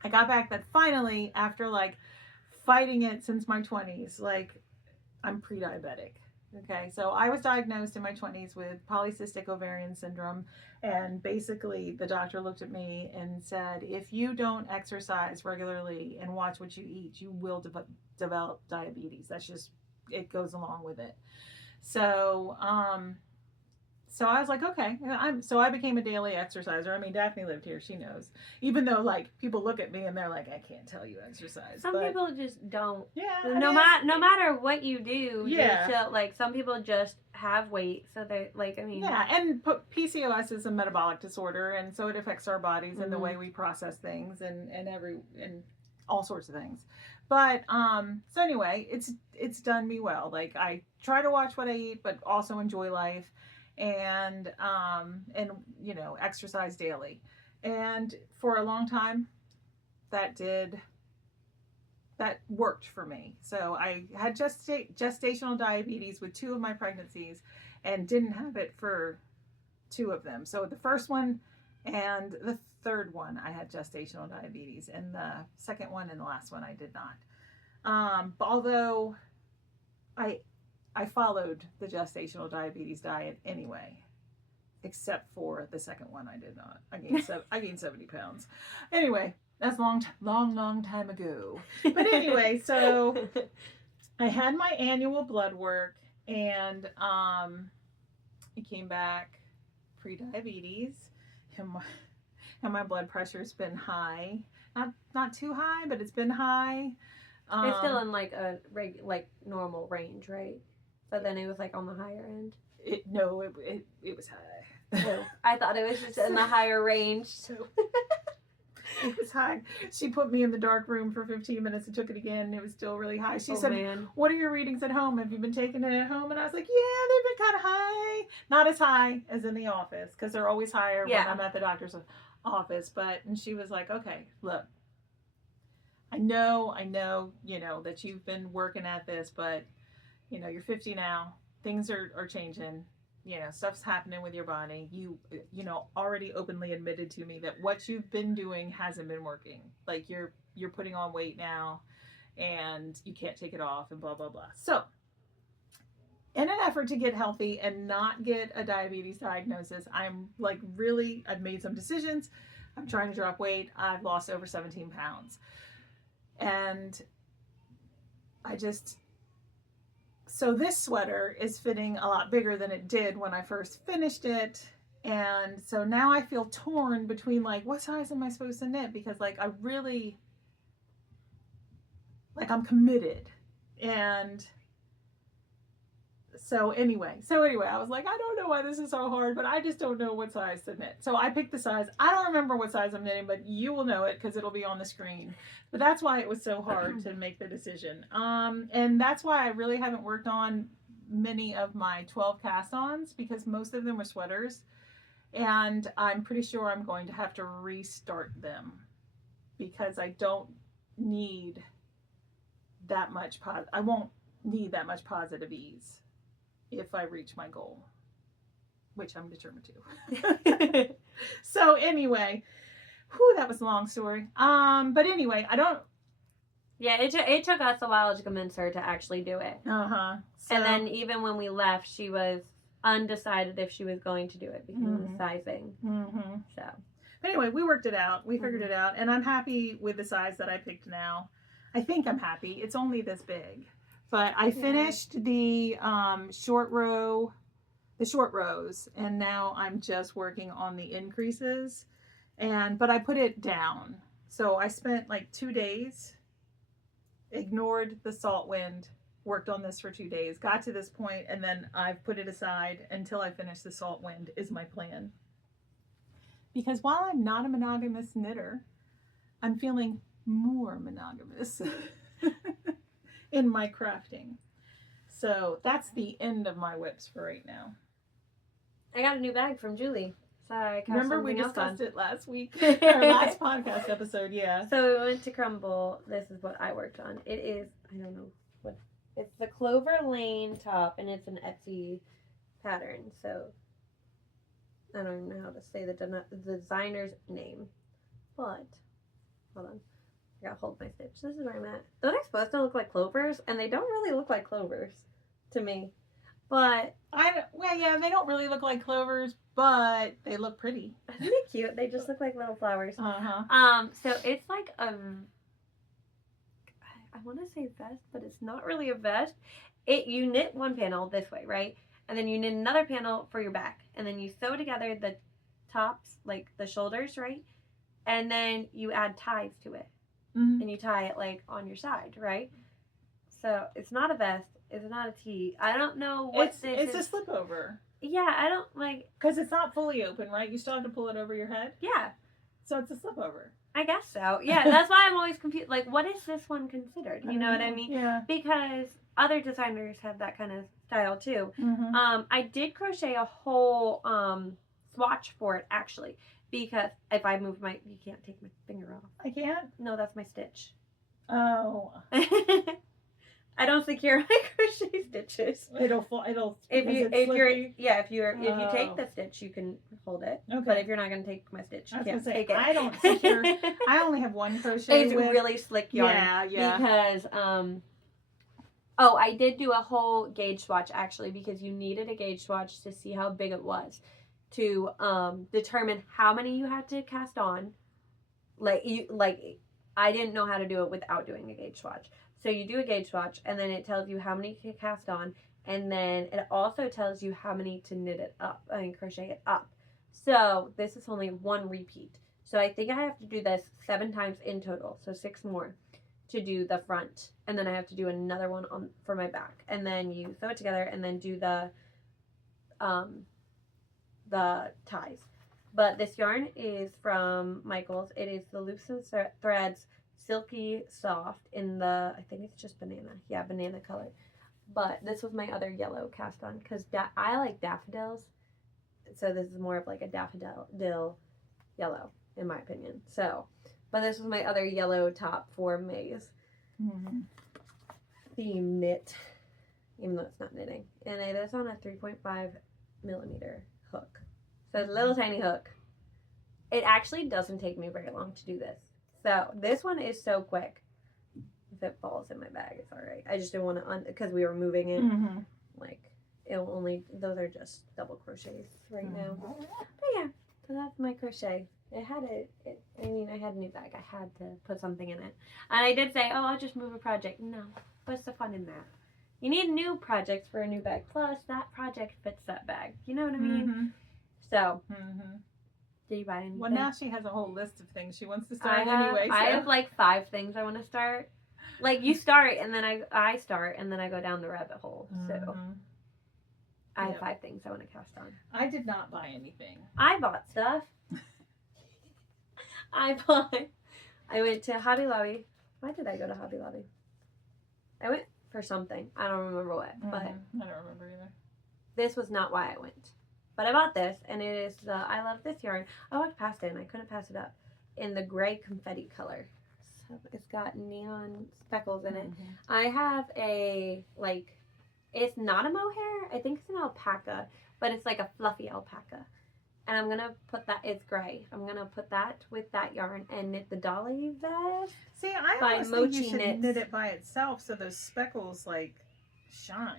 got back that finally, after like fighting it since my 20s, like I'm pre-diabetic. Okay, so I was diagnosed in my 20s with polycystic ovarian syndrome, and basically the doctor looked at me and said, if you don't exercise regularly and watch what you eat, you will develop diabetes. That's just, it goes along with it. So, so I was like, okay, so I became a daily exerciser. I mean, Daphne lived here, she knows. Even though like people look at me and they're like, I can't tell you exercise. Some people just don't. Yeah. No matter what you do, yeah. Still, like some people just have weight, so they're like, I mean. Yeah, and PCOS is a metabolic disorder, and so it affects our bodies and the way we process things and all sorts of things. But so anyway, it's done me well. Like I try to watch what I eat, but also enjoy life. And you know, exercise daily. And for a long time that worked for me. So I had gestational diabetes with 2 of my pregnancies and didn't have it for 2 of them. So the first one and the third one I had gestational diabetes, and the second one and the last one I did not. But although I followed the gestational diabetes diet anyway, except for the second one I did not. I gained 70 pounds. Anyway, that's long time ago. But anyway, so I had my annual blood work, and it came back pre-diabetes, and my blood pressure's been high. Not too high, but it's been high. It's still in like a normal range, right? But then it was like on the higher end. It was high. Oh, I thought it was just in the higher range. So it was high. She put me in the dark room for 15 minutes and took it again, and it was still really high. She said, man. "What are your readings at home? Have you been taking it at home?" And I was like, "Yeah, they've been kind of high. Not as high as in the office, because they're always higher when I'm at the doctor's office." And she was like, "Okay, look, I know, that you've been working at this, but, you're 50 now. Things are changing. Stuff's happening with your body. You already openly admitted to me that what you've been doing hasn't been working. Like you're putting on weight now and you can't take it off and blah, blah, blah." So in an effort to get healthy and not get a diabetes diagnosis, I've made some decisions. I'm trying to drop weight. I've lost over 17 pounds. And so this sweater is fitting a lot bigger than it did when I first finished it. And so now I feel torn between what size am I supposed to knit? Because I really, I'm committed. And so anyway, I was like, I don't know why this is so hard, but I just don't know what size to knit. So I picked the size. I don't remember what size I'm knitting, but you will know it because it'll be on the screen. But that's why it was so hard to make the decision. And that's why I really haven't worked on many of my 12 cast-ons, because most of them were sweaters. And I'm pretty sure I'm going to have to restart them because I don't need that much I won't need that much positive ease if I reach my goal, which I'm determined to. So anyway, that was a long story. But anyway, Yeah, it took us a while to convince her to actually do it. So, and then even when we left, she was undecided if she was going to do it because of the sizing. So, but anyway, we worked it out. We figured it out, and I'm happy with the size that I picked now. I think I'm happy. It's only this big. But I finished the short rows, and now I'm just working on the increases. But I put it down. So I spent 2 days, ignored the salt wind, worked on this for 2 days, got to this point, and then I've put it aside until I finish the salt wind is my plan. Because while I'm not a monogamous knitter, I'm feeling more monogamous in my crafting. So that's the end of my whips for right now. I got a new bag from Julie. Sorry, remember we discussed it last week, our last podcast episode. Yeah. So we went to Crumble. This is what I worked on. It is, I don't know what, it's the Clover Lane top, and it's an Etsy pattern. So I don't even know how to say the designer's name, but hold on. I gotta hold my stitch. This is where I'm at. Those are supposed to look like clovers, and they don't really look like clovers to me. But they don't really look like clovers, but they look pretty. Isn't it cute? They just look like little flowers. So it's like I want to say vest, but it's not really a vest. You knit one panel this way, right? And then you knit another panel for your back, and then you sew together the tops, like the shoulders, right? And then you add ties to it. And you tie it on your side, right? So it's not a vest. It's not a tee. I don't know what this is. It's a slip over. Yeah, I don't because it's not fully open, right? You still have to pull it over your head. Yeah. So it's a slip over. I guess so. Yeah, that's why I'm always confused. What is this one considered? You know what I mean? Yeah. Because other designers have that kind of style too. I did crochet a whole swatch for it actually. Because if I move you can't take my finger off. I can't? No, that's my stitch. Oh. I don't secure my crochet stitches. If you take the stitch, you can hold it. Okay. But if you're not going to take my stitch, you can't take it. I don't secure. I only have one crochet. It's really slick yarn. Yeah. Because I did do a whole gauge swatch actually because you needed a gauge swatch to see how big it was. To determine how many you had to cast on. I didn't know how to do it without doing a gauge swatch. So you do a gauge swatch, and then it tells you how many you can cast on, and then it also tells you how many to knit it up, crochet it up. So this is only one repeat. So I think I have to do this 7 times in total, so 6 more, to do the front, and then I have to do another one on for my back, and then you sew it together and then do the ties. But this yarn is from Michael's. It is the Loops and Threads Silky Soft in the, I think it's just banana. Yeah, banana color. But this was my other yellow cast on because I like daffodils. So this is more of like a daffodil yellow, in my opinion. So, but this was my other yellow top for May's theme knit, even though it's not knitting. And it is on a 3.5 millimeter hook. So it's a little tiny hook. It actually doesn't take me very long to do this. So this one is so quick. If it falls in my bag, it's all right. I just didn't want to, because we were moving it. Like, it'll only, those are just double crochets right now. But yeah, so that's my crochet. I had a new bag. I had to put something in it. And I did say, oh, I'll just move a project. No, what's the fun in that? You need new projects for a new bag. Plus, that project fits that bag. You know what I mean? So, did you buy anything? Well, now she has a whole list of things she wants to start anyway. So. I have like 5 things I want to start. Like, you start, and then I start, and then I go down the rabbit hole. So, I have 5 things I want to cast on. I did not buy anything. I bought stuff. I went to Hobby Lobby. Why did I go to Hobby Lobby? I went for something. I don't remember what, but I don't remember either. This was not why I went. But I bought this, and it is the I Love This yarn. I walked past it, and I couldn't pass it up. In the gray confetti color. So it's got neon speckles in it. I have a, like, it's not a mohair. I think it's an alpaca, but it's like a fluffy alpaca. And I'm going to put that, it's gray. I'm going to put that with that yarn and knit the dolly vest. See, I almost think you should knit it by itself so those speckles, like, shine.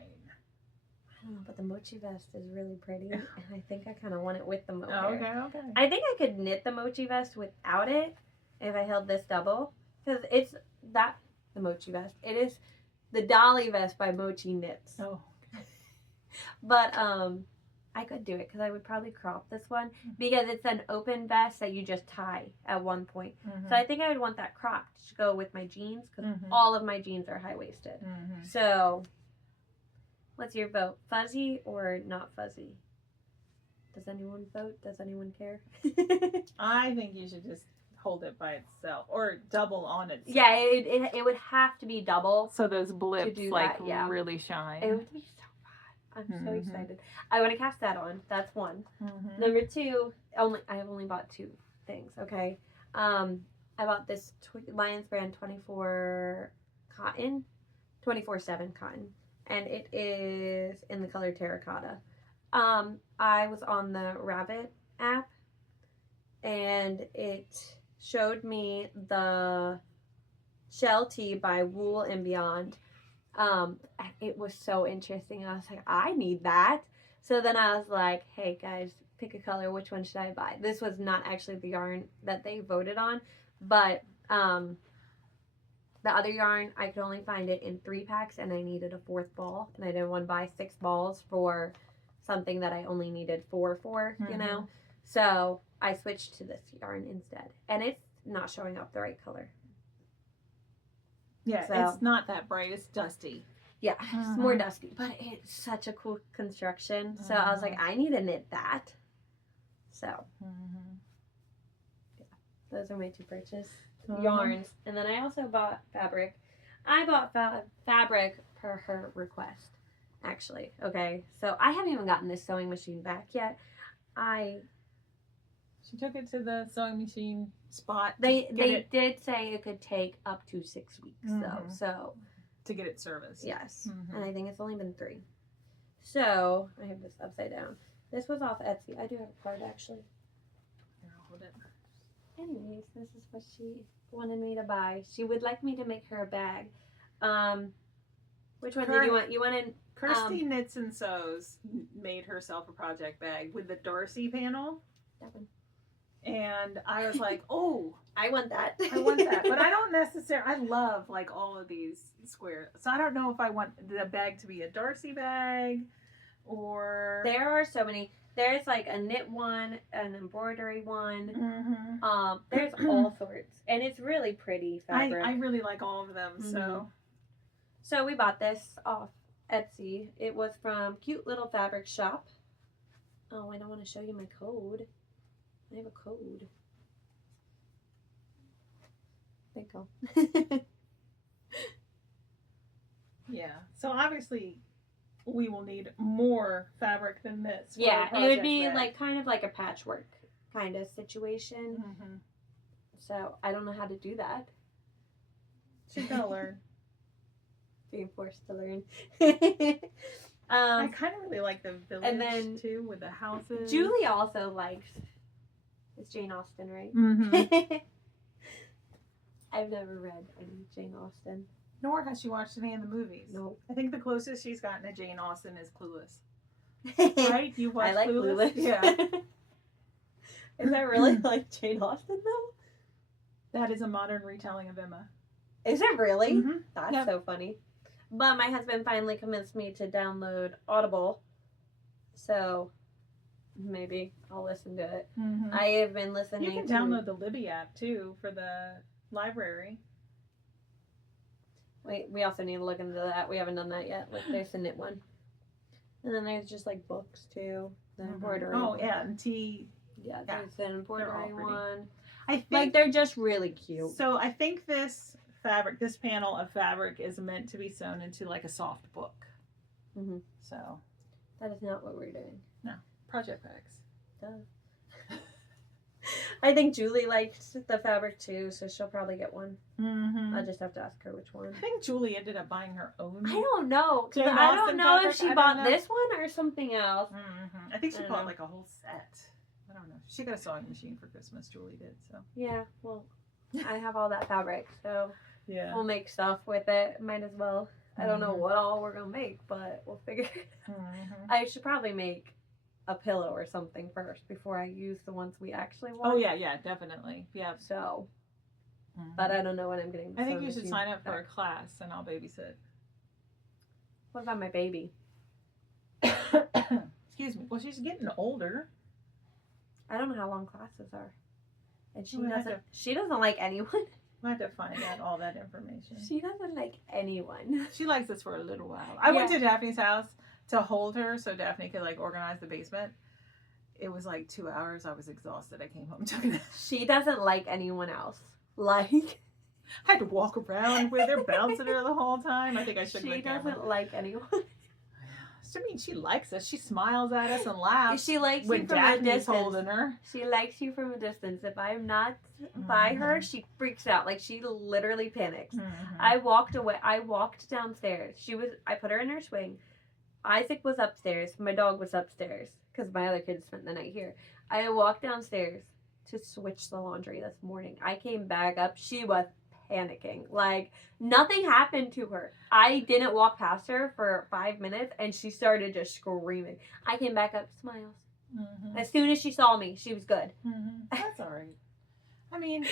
I don't know, but the mochi vest is really pretty, and I think I kind of want it with the mohair. Oh, okay. I think I could knit the mochi vest without it if I held this double, because it's the mochi vest. It is the dolly vest by Mochi Knits. Oh. But I could do it because I would probably crop this one because it's an open vest that you just tie at one point. So I think I would want that cropped to go with my jeans because all of my jeans are high-waisted. So what's your vote? Fuzzy or not fuzzy? Does anyone vote? Does anyone care? I think you should just hold it by itself or double on itself. Yeah, it would have to be double. So those blips like really shine. It would be so fun. I'm so excited. I want to cast that on. That's one. Number 2, I have only bought 2 things, okay? I bought this Lions Brand 24/7 cotton. And it is in the color terracotta. I was on the Rabbit app, and it showed me the Shell Tee by Wool and Beyond. It was so interesting. I was like, I need that. So then I was like, hey guys, pick a color. Which one should I buy? This was not actually the yarn that they voted on, but the other yarn, I could only find it in 3 packs, and I needed a 4th ball, and I didn't want to buy 6 balls for something that I only needed 4 for, you know? So I switched to this yarn instead, and it's not showing up the right color. Yeah, so, it's not that bright. It's dusty. Yeah, it's more dusty, but it's such a cool construction. So I was like, I need to knit that. So, yeah, those are my 2 purchases. Yarns, and then I also bought fabric. I bought fabric per her request, actually. Okay, so I haven't even gotten this sewing machine back yet. She took it to the sewing machine spot. They did say it could take up to 6 weeks, though. So to get it serviced. Yes, and I think it's only been 3. So I have this upside down. This was off Etsy. I do have a card actually. Here, I'll hold it. Anyways, this is what she wanted me to buy. She would like me to make her a bag. Which one did you want? You wanted... Kirsty Knits and Sews made herself a project bag with the Darcy panel. That one. And I was like, oh, I want that. I want that. But I don't necessarily, I love like all of these squares. So I don't know if I want the bag to be a Darcy bag or... There are so many. There's like a knit one, an embroidery one. Mm-hmm. There's all sorts, and it's really pretty fabric. I really like all of them. Mm-hmm. So we bought this off Etsy. It was from Cute Little Fabric Shop. Oh, I don't want to show you my code. I have a code. There you go. Yeah. So obviously, we will need more fabric than this. Yeah, it would be like kind of like a patchwork kind of situation. Mm-hmm. So I don't know how to do that. She's gonna learn. Being forced to learn. I kind of really like the village and then too, with the houses. Julie also likes. It's Jane Austen, right? Mm-hmm. I've never read any Jane Austen. Nor has she watched any of the movies. Nope. I think the closest she's gotten to Jane Austen is Clueless. Right? You watched I like Clueless? Yeah. Is that really like Jane Austen though? That is a modern retelling of Emma. Is it really? Mm-hmm. That's so funny. But my husband finally convinced me to download Audible. So maybe I'll listen to it. Mm-hmm. I have been listening You can download the Libby app too for the library. Wait, we also need to look into that. We haven't done that yet. Look, there's the knit one. And then there's just like books too. The embroidery. Oh, yeah, and tea. Yeah, there's an embroidery one. I think, like, they're just really cute. So I think this fabric, this panel of fabric is meant to be sewn into like a soft book. Mm-hmm. So. That is not what we're doing. No. Project bags. Duh. I think Julie likes the fabric too, so she'll probably get one. Mm-hmm. I just have to ask her which one. I think Julie ended up buying her own. I don't know. Jane I don't Austen know fabric. if she bought this one or something else. Mm-hmm. I think she bought like a whole set. I don't know. She got a sewing machine for Christmas. Julie did. So. Yeah. Well, I have all that fabric, so yeah, we'll make stuff with it. Might as well. I don't know what all we're gonna make, but we'll figure it out. I should probably make a pillow or something first before I use the ones we actually want. Oh yeah, definitely. Yeah. So, but I don't know when I'm getting. I think you should sign up for a class and I'll babysit. What about my baby? Excuse me. Well, she's getting older. I don't know how long classes are, and she We'll doesn't. She doesn't like anyone. I have to find out all that information. She doesn't like anyone. She likes us for a little while. I went to Daphne's house to hold her so Daphne could like organize the basement. It was like 2 hours. I was exhausted. I came home and took it. She doesn't like anyone else. Like, I had to walk around with her, bouncing her the whole time. I think I shook my camera. She doesn't like anyone. I mean, she likes us. She smiles at us and laughs. She likes when you from Daphne's a distance. holding her. She likes you from a distance. If I'm not by her, she freaks out. Like, she literally panics. I walked away. I walked downstairs. I put her in her swing. Isaac was upstairs. My dog was upstairs because my other kids spent the night here. I walked downstairs to switch the laundry this morning. I came back up. She was panicking. Like, nothing happened to her. I didn't walk past her for 5 minutes and she started just screaming. I came back up, smiles. As soon as she saw me, she was good. That's all right. I mean,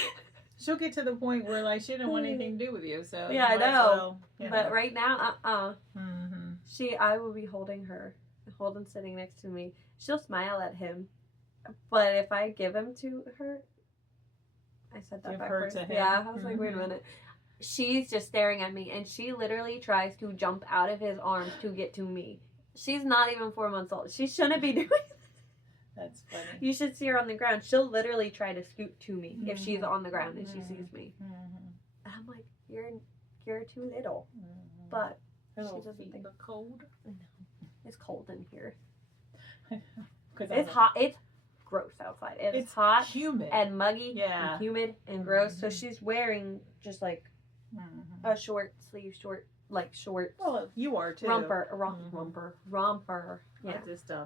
she'll get to the point where like she didn't want anything to do with you. So yeah, I know. Well, but right now, I will be holding her, sitting next to me. She'll smile at him, but if I give him to her, I said that backwards. Yeah, I was like, wait a minute. She's just staring at me, and she literally tries to jump out of his arms to get to me. She's not even 4 months old. She shouldn't be doing that. That's funny. You should see her on the ground. She'll literally try to scoot to me if she's on the ground and she sees me. And I'm like, you're too little. But she doesn't think the cold. I know. It's cold in here. It's hot. It's gross outside. It's hot, humid, and muggy, and humid and gross. So she's wearing just like a short sleeve, short. Well, you are too. Romper. Yeah. I just I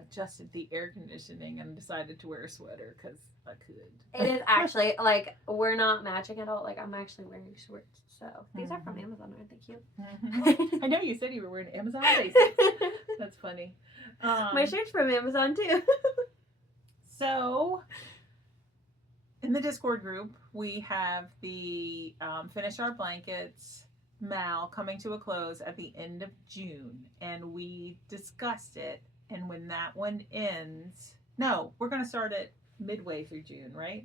adjusted the air conditioning and decided to wear a sweater because I could. It is actually like we're not matching at all. Like I'm actually wearing shorts. So these are from Amazon, aren't they cute? I know you said you were wearing Amazon basics. That's funny. My shirt's from Amazon too. So, in the Discord group, we have the Finish Our Blankets MAL coming to a close at the end of June, and we discussed it, And when that one ends, no, we're going to start it midway through June, right?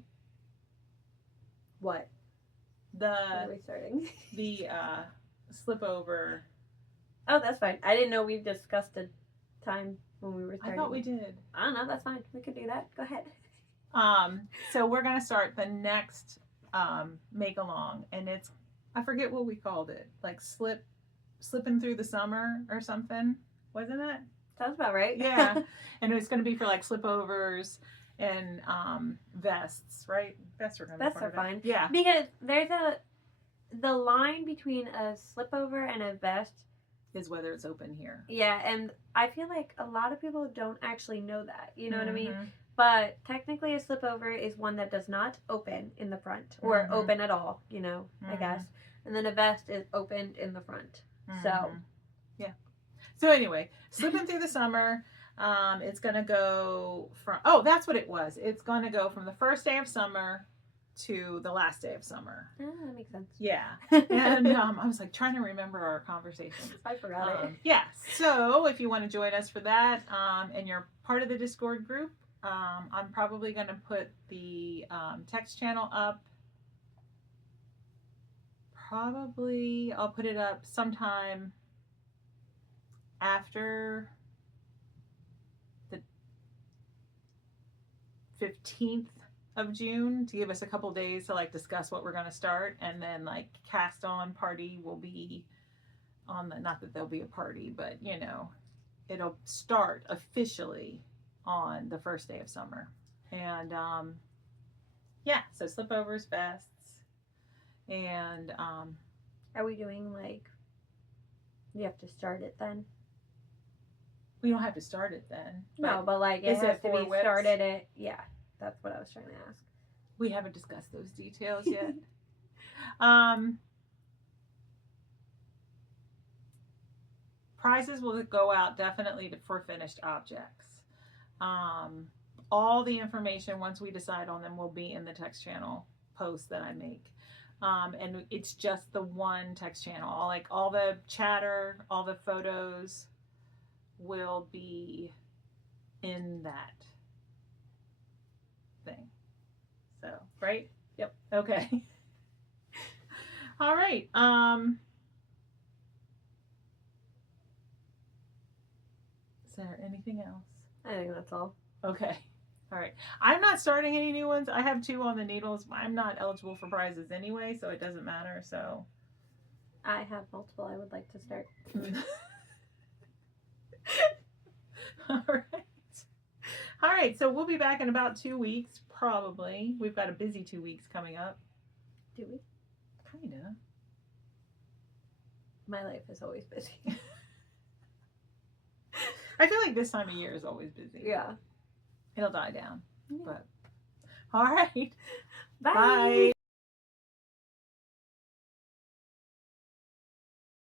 What? When are we starting? The slip over. Oh, that's fine. I didn't know we discussed a time when we were I starting. thought we did. I don't know. That's fine. We could do that. Go ahead. So we're going to start the next make along, and it's, I forget what we called it, like slipping through the summer or something, wasn't it? Sounds about right. Yeah. And it's going to be for like slipovers and vests, right? Vests are going to be Vests part are of it. fine. Yeah. Because there's the line between a slipover and a vest Is whether it's open here. Yeah, and I feel like a lot of people don't actually know that. You know what I mean? Mhm. But technically, a slipover is one that does not open in the front or Mhm. open at all. You know, I Mhm. guess. And then a vest is opened in the front. So yeah. So anyway, slipping through the summer. It's gonna go from, oh, that's what it was. It's gonna go from the first day of summer to the last day of summer. that makes sense. Yeah. And I was like trying to remember our conversations. I forgot it. Yeah. So if you want to join us for that, and you're part of the Discord group, I'm probably gonna put the text channel up. Probably I'll put it up sometime after the 15th of June to give us a couple days to like discuss what we're going to start, and then like cast on party will be on the, not that there'll be a party, but you know, it'll start officially on the first day of summer. And yeah, so slipovers, vests, and Are we doing like? You have to start it then. we don't have to start it then. No, but like it is has it to 4 be whips? started at. Yeah, that's what I was trying to ask. We haven't discussed those details yet. Prizes will go out definitely for finished objects. All the information, once we decide on them, will be in the text channel post that I make. And it's just the one text channel. All the chatter, all the photos will be in that thing. So, right? Yep. Okay. All right. Is there anything else? I think that's all. Okay. All right. I'm not starting any new ones. I have 2 on the needles. I'm not eligible for prizes anyway, so it doesn't matter. So I have multiple I would like to start. All right. All right. So we'll be back in about 2 weeks, probably. We've got a busy 2 weeks coming up. Do we? Kinda. My life is always busy. I feel like this time of year is always busy. Yeah. It'll die down. Yeah. But all right. Bye. Bye.